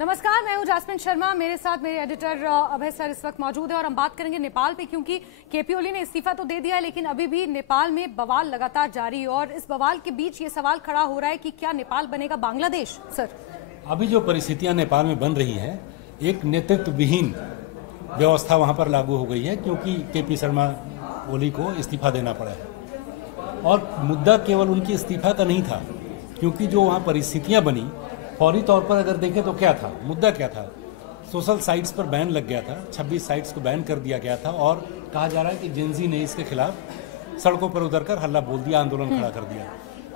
नमस्कार, मैं हूं जास्मिन शर्मा। मेरे साथ मेरे एडिटर अभय सर इस वक्त मौजूद है और हम बात करेंगे नेपाल पे, क्योंकि केपी ओली ने इस्तीफा तो दे दिया है लेकिन अभी भी नेपाल में बवाल लगातार जारी है। और इस बवाल के बीच ये सवाल खड़ा हो रहा है कि क्या नेपाल बनेगा बांग्लादेश? सर, अभी जो परिस्थितियां नेपाल में बन रही हैं, एक नेतृत्व विहीन व्यवस्था वहां पर लागू हो गई है, क्योंकि केपी शर्मा ओली को इस्तीफा देना पड़ा है। और मुद्दा केवल उनकी इस्तीफा का नहीं था, क्योंकि जो वहाँ परिस्थितियाँ बनी, फौरी तौर पर अगर देखें तो क्या था, मुद्दा क्या था? सोशल साइट्स पर बैन लग गया था, 26 साइट्स को बैन कर दिया गया था और कहा जा रहा है कि जेनजी ने इसके खिलाफ सड़कों पर उतरकर हल्ला बोल दिया, आंदोलन खड़ा कर दिया।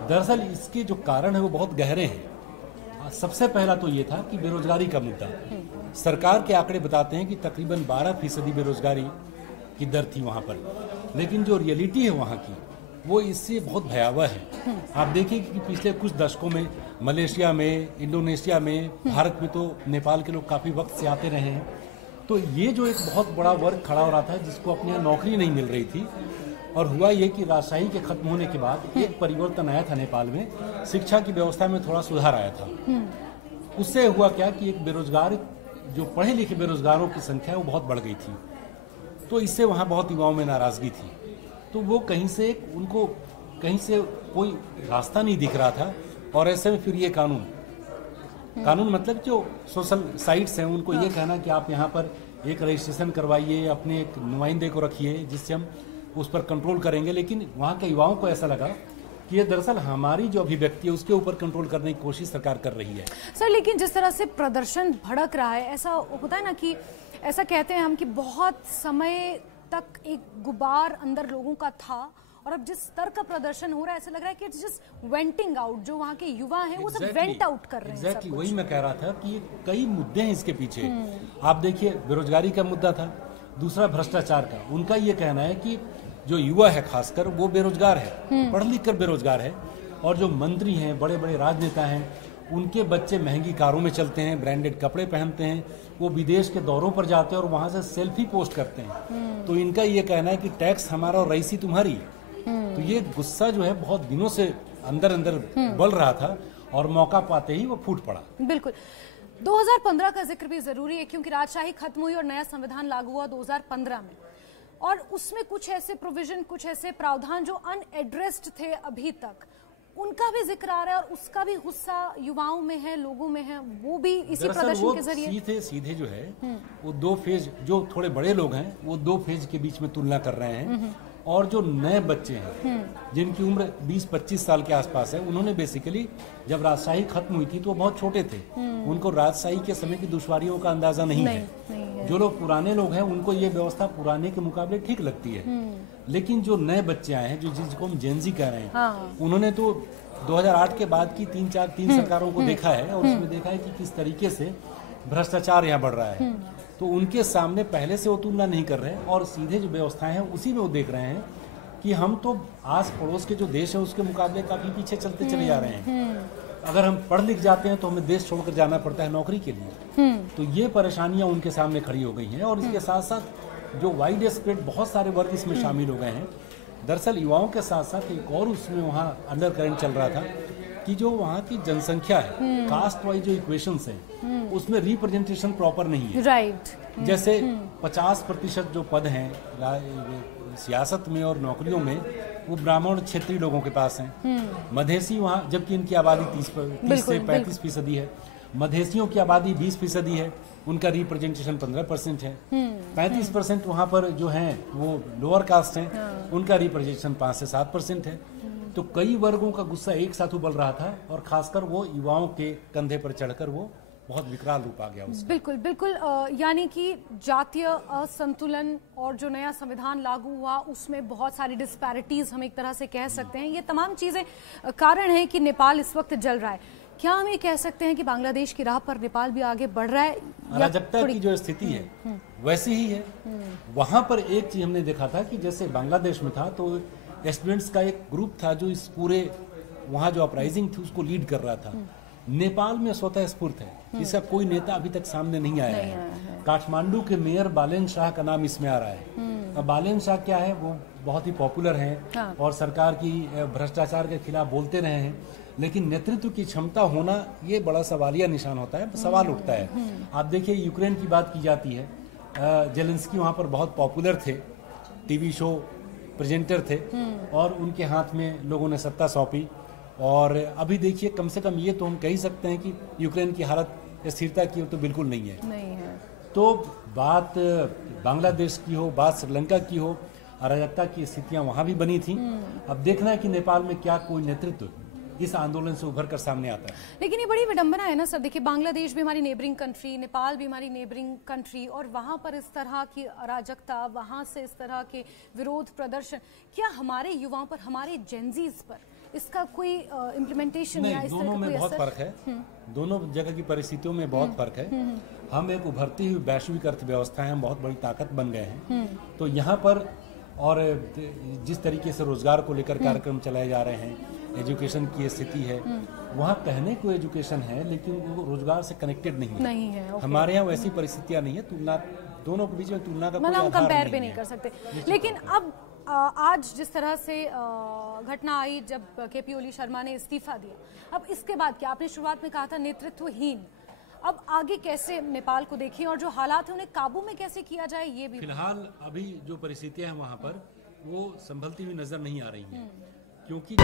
दरअसल इसके जो कारण है वो बहुत गहरे हैं। सबसे पहला तो ये था कि बेरोजगारी का मुद्दा। सरकार के आंकड़े बताते हैं कि तकरीबन 12% बेरोजगारी की दर थी वहाँ पर, लेकिन जो रियलिटी है वहाँ की वो इससे बहुत भयावह है। आप देखिए कि पिछले कुछ दशकों में मलेशिया में, इंडोनेशिया में, भारत में तो नेपाल के लोग काफ़ी वक्त से आते रहे हैं। तो ये जो एक बहुत बड़ा वर्ग खड़ा हो रहा था जिसको अपने यहाँ नौकरी नहीं मिल रही थी, और हुआ ये कि राजशाही के खत्म होने के बाद एक परिवर्तन आया था नेपाल में, शिक्षा की व्यवस्था में थोड़ा सुधार आया था। उससे हुआ क्या कि एक बेरोजगार, जो पढ़े लिखे बेरोजगारों की संख्या वो बहुत बढ़ गई थी। तो इससे वहाँ बहुत युवाओं में नाराज़गी थी। तो वो कहीं से उनको कहीं से कोई रास्ता नहीं दिख रहा था, और ऐसे में फिर ये कानून मतलब जो सोशल साइट्स हैं उनको ये कहना कि आप यहाँ पर एक रजिस्ट्रेशन करवाइए, अपने एक नुमाइंदे को रखिए जिससे हम उस पर कंट्रोल करेंगे। लेकिन वहाँ के युवाओं को ऐसा लगा कि ये दरअसल हमारी जो अभिव्यक्ति है उसके ऊपर कंट्रोल करने की कोशिश सरकार कर रही है। सर, लेकिन जिस तरह से प्रदर्शन भड़क रहा है, ऐसा होता है ना कि ऐसा कहते हैं हम कि बहुत समय तक एक गुबार अंदर लोगों का था, और अब जिस स्तर का प्रदर्शन हो रहा है ऐसा लग रहा है कि इट्स जस्ट वेंटिंग आउट। जो वहाँ के युवा हैं वो सब वेंट आउट कर रहे हैं। एग्जैक्टली वही मैं कह रहा था कि कई मुद्दे हैं इसके पीछे। आप देखिए, बेरोजगारी का मुद्दा था, दूसरा भ्रष्टाचार का। उनका ये कहना है कि जो युवा है खासकर वो बेरोजगार है, पढ़ लिख कर बेरोजगार है, और जो मंत्री हैं, बड़े बड़े राजनेता हैं, उनके बच्चे महंगी कारों में चलते हैं, ब्रांडेड कपड़े पहनते हैं, वो विदेश के दौरों पर जाते हैं और वहाँ से सेल्फी पोस्ट करते हैं। तो इनका ये कहना है कि टैक्स हमारा और रईसी तुम्हारी। तो ये गुस्सा जो है बहुत दिनों से अंदर अंदर बल रहा था, और मौका पाते ही वो फूट पड़ा। बिल्कुल। 2015 का जिक्र भी जरूरी है, क्योंकि राजशाही खत्म हुई और नया संविधान लागू हुआ 2015 में, और उसमें कुछ ऐसे प्रोविजन, कुछ ऐसे प्रावधान जो अनएड्रेस्ड थे अभी तक, उनका भी जिक्र आ रहा है, और उसका भी गुस्सा युवाओं में है, लोगों में है। वो भी इसी प्रदर्शन के जरिए सीधे जो है वो दो फेज, जो थोड़े बड़े लोग हैं वो दो फेज के बीच में तुलना कर रहे हैं, और जो नए बच्चे हैं जिनकी उम्र 20-25 साल के आसपास है, उन्होंने बेसिकली जब राजशाही खत्म हुई थी तो बहुत छोटे थे, उनको राजशाही के समय की दुश्वारियों का अंदाजा नहीं है। जो लोग पुराने लोग हैं उनको ये व्यवस्था पुराने के मुकाबले ठीक लगती है। लेकिन जो नए बच्चे आए हैं, जो जिसको हम जेनजी कह रहे हैं, उन्होंने तो 2008 के बाद की तीन सरकारों को देखा है, और उसमें देखा है कि किस तरीके से भ्रष्टाचार यहाँ बढ़ रहा है। तो उनके सामने पहले से वो तुलना नहीं कर रहे हैं, और सीधे जो व्यवस्थाएं हैं उसी में वो देख रहे हैं कि हम तो आस पड़ोस के जो देश है उसके मुकाबले काफी पीछे चलते चले जा रहे हैं। अगर हम पढ़ लिख जाते हैं तो हमें देश छोड़कर जाना पड़ता है नौकरी के लिए। तो ये परेशानियां उनके सामने खड़ी हो गई हैं, और इसके साथ साथ जो वाइड स्प्रेड बहुत सारे वर्ग इसमें शामिल हो गए हैं। दरअसल युवाओं के साथ साथ एक और उसमें वहाँ अंडर करंट चल रहा था कि जो वहाँ की जनसंख्या है, कास्ट वाइज जो इक्वेशंस हैं उसमें रिप्रेजेंटेशन प्रॉपर नहीं है। राइट। जैसे 50% जो पद हैं सियासत में और नौकरियों में, वो ब्राह्मण क्षेत्रीय लोगों के पास हैं। मधेसी वहाँ, जबकि इनकी आबादी 30 से 35% है। मधेसियों की आबादी 20% है, उनका रिप्रेजेंटेशन 15% है। 35% वहाँ पर जो हैं वो लोअर कास्ट हैं, उनका रिप्रेजेंटेशन 5 से 7% है। तो कई वर्गों का गुस्सा एक साथ उबल रहा था, और खासकर वो युवाओं के कंधे पर चढ़कर वो बहुत विकराल रूप आ गया उसका। बिल्कुल बिल्कुल। यानी कि जातीय असंतुलन और जो नया संविधान लागू हुआ उसमें बहुत सारी डिस्पैरिटीज हम एक तरह से कह सकते हैं। ये तमाम चीजें कारण हैं कि नेपाल इस वक्त जल रहा है। क्या हम ये कह सकते हैं कि बांग्लादेश की राह पर नेपाल भी आगे बढ़ रहा है? अराजकता की जो स्थिति है वैसी ही है। वहां पर एक चीज हमने देखा था कि जैसे बांग्लादेश में था तो स्टूडेंट्स का एक ग्रुप था जो इस पूरे वहाँ जो अपराइजिंग थी उसको लीड कर रहा था। नेपाल में स्वतः स्फूर्त है, इसका कोई नेता अभी तक सामने नहीं आया है। काठमांडू के मेयर बालेन शाह का नाम इसमें आ रहा है। बालेन शाह क्या है, वो बहुत ही पॉपुलर हैं हाँ। और सरकार की भ्रष्टाचार के खिलाफ बोलते रहे हैं, लेकिन नेतृत्व की क्षमता होना ये बड़ा सवालिया निशान होता है, सवाल उठता है। आप देखिए यूक्रेन की बात की जाती है, जेलेंस्की वहाँ पर बहुत पॉपुलर थे, टीवी शो प्रेजेंटर थे और उनके हाथ में लोगों ने सत्ता सौंपी। और अभी देखिए कम से कम ये तो हम कह ही सकते हैं कि यूक्रेन की हालत स्थिरता की तो बिल्कुल नहीं है। तो बात बांग्लादेश की हो, बात श्रीलंका की हो, अराजकता की स्थितियां वहां भी बनी थी। अब देखना है कि नेपाल में क्या कोई नेतृत्व इस आंदोलन से उभर कर सामने आता है। लेकिन ये बड़ी विडंबना है ना सर, देखिए बांग्लादेश भी हमारी नेबरिंग कंट्री, नेपाल भी हमारी नेबरिंग कंट्री, और वहां पर इस तरह की अराजकता, वहां से इस तरह के विरोध प्रदर्शन, क्या हमारे युवाओं पर, हमारे जेंजीज पर इसका कोई इम्प्लीमेंटेशन या इस तरह का दोनों में कोई बहुत असर? फर्क है, दोनों जगह की परिस्थितियों में बहुत फर्क है। हम एक उभरती हुई वैश्विक अर्थव्यवस्था है, हम बहुत बड़ी ताकत बन गए हैं, तो यहाँ पर और जिस तरीके से रोजगार को लेकर कार्यक्रम चलाए जा रहे हैं, एजुकेशन की स्थिति है, वहाँ कहने को एजुकेशन है लेकिन वो रोजगार से कनेक्टेड नहीं है। हमारे यहाँ वैसी परिस्थितियाँ नहीं है, तुलना दोनों के बीच में तुलना का मतलब हम कंपेयर भी नहीं कर सकते। लेकिन अब आज जिस तरह से घटना आई जब केपी ओली शर्मा ने इस्तीफा दिया, अब इसके बाद क्या, आपने शुरुआत में कहा था नेतृत्वहीन, अब आगे कैसे नेपाल को देखें और जो हालात हैं उन्हें काबू में कैसे किया जाए, ये भी फिलहाल अभी जो परिस्थितियां हैं वहां पर वो संभलती हुई नजर नहीं आ रही हैं, क्योंकि